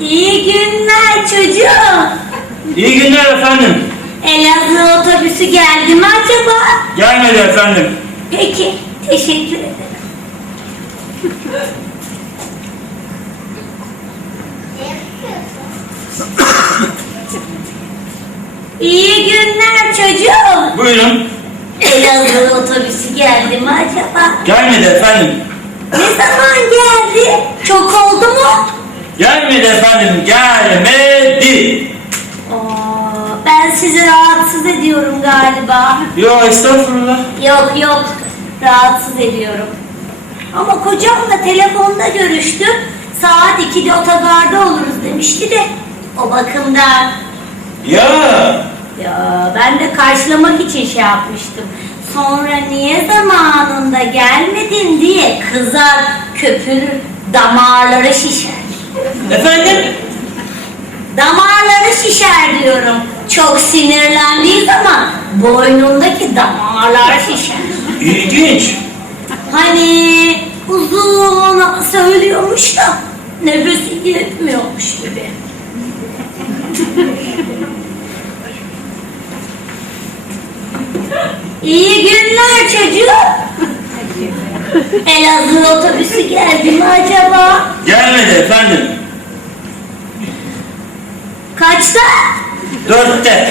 İyi günler çocuğum. İyi günler efendim. Elazığ otobüsü geldi mi acaba? Gelmedi efendim. Peki, teşekkür ederim. İyi günler çocuğum. Buyurun. Elazığ otobüsü geldi mi acaba? Gelmedi efendim. Ne zaman geldi? Çok oldu mu? Gelmedi efendim. Gelmedi. Oo, ben sizi rahatsız ediyorum galiba. Yo estağfurullah. Yok yok, rahatsız ediyorum. Ama kocamla telefonda görüştüm. Saat 2'de otogarda oluruz demişti de o bakımdan. Ya. Ya ben de karşılamak için şey yapmıştım. Sonra niye zamanında gelmedin diye kızar, köpürür, damarları şişer. Efendim? Damarları şişer diyorum. Çok sinirlendiği zaman boynundaki damarlar şişer. İlginç. Hani uzun söylüyormuş da nefesi yetmiyormuş gibi. İyi günler çocuğum. Elazığ otobüsü geldi mi acaba? Gelmedi efendim. Kaçta? Dörtte.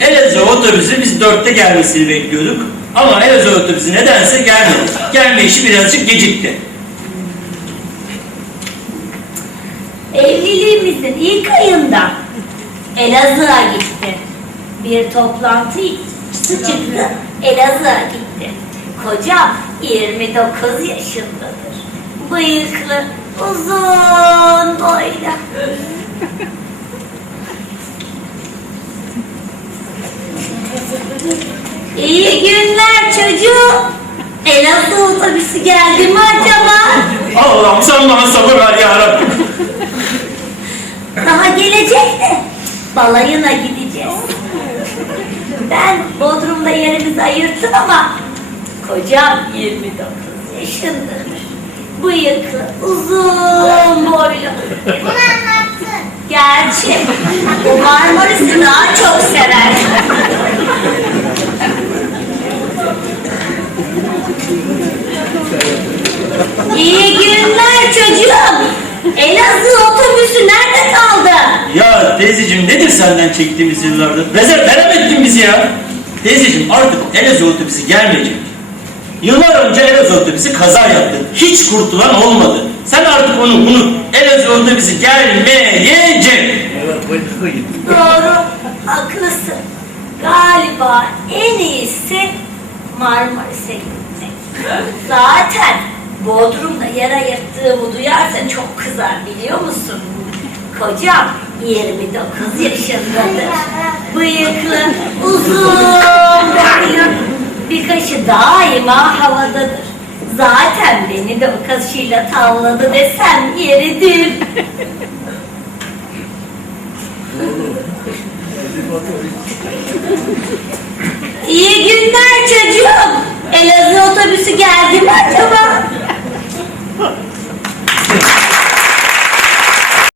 Elazığ otobüsü biz dörtte gelmesini bekliyorduk. Ama Elazığ otobüsü nedense gelmedi. Gelme işi birazcık gecikti. Evliliğimizin ilk ayında Elazığ'a gitti. Bir toplantı çıktı, Elazığ'a gitti. Kocam 29 yaşındadır. Bıyıklı, uzun boylu. İyi günler çocuğum. Elazığ otobüsü geldi mi acaba? Allah'ım sen bana sabır ver ya Rabbim. Daha gelecek de balayına gideceğiz. Ben Bodrum'da yerimizi ayırttım ama kocam 29 yaşındadır. Bıyıklı, uzun boylu. Bunu anlattın. Gerçi bu Marmaris'i daha çok sever. İyi günler çocuğum. Elazığ otobüsü nerede kaldı? Ya teyzeciğim nedir senden çektiğimiz yıllardır? Rezerv veremedin bizi ya. Teyzeciğim artık Elazığ otobüsü gelmeyecek. Yıllar önce Elazığ otobüsü kaza yaptı. Hiç kurtulan olmadı. Sen artık onu unut. Elazığ otobüsü gelmeyecek. Doğru, haklısın. Galiba en iyisi Marmaris'e gitmek. Zaten Bodrum'da yer ayırttığımı duyarsa çok kızar biliyor musun? Kocam 29 yaşındadır. Bıyıklı, uzun boylu. Bir kaşı daima havadadır. Zaten beni de o kaşıyla tavladı desem yeridir. İyi günler çocuğum. Elazığ otobüsü geldi mi acaba?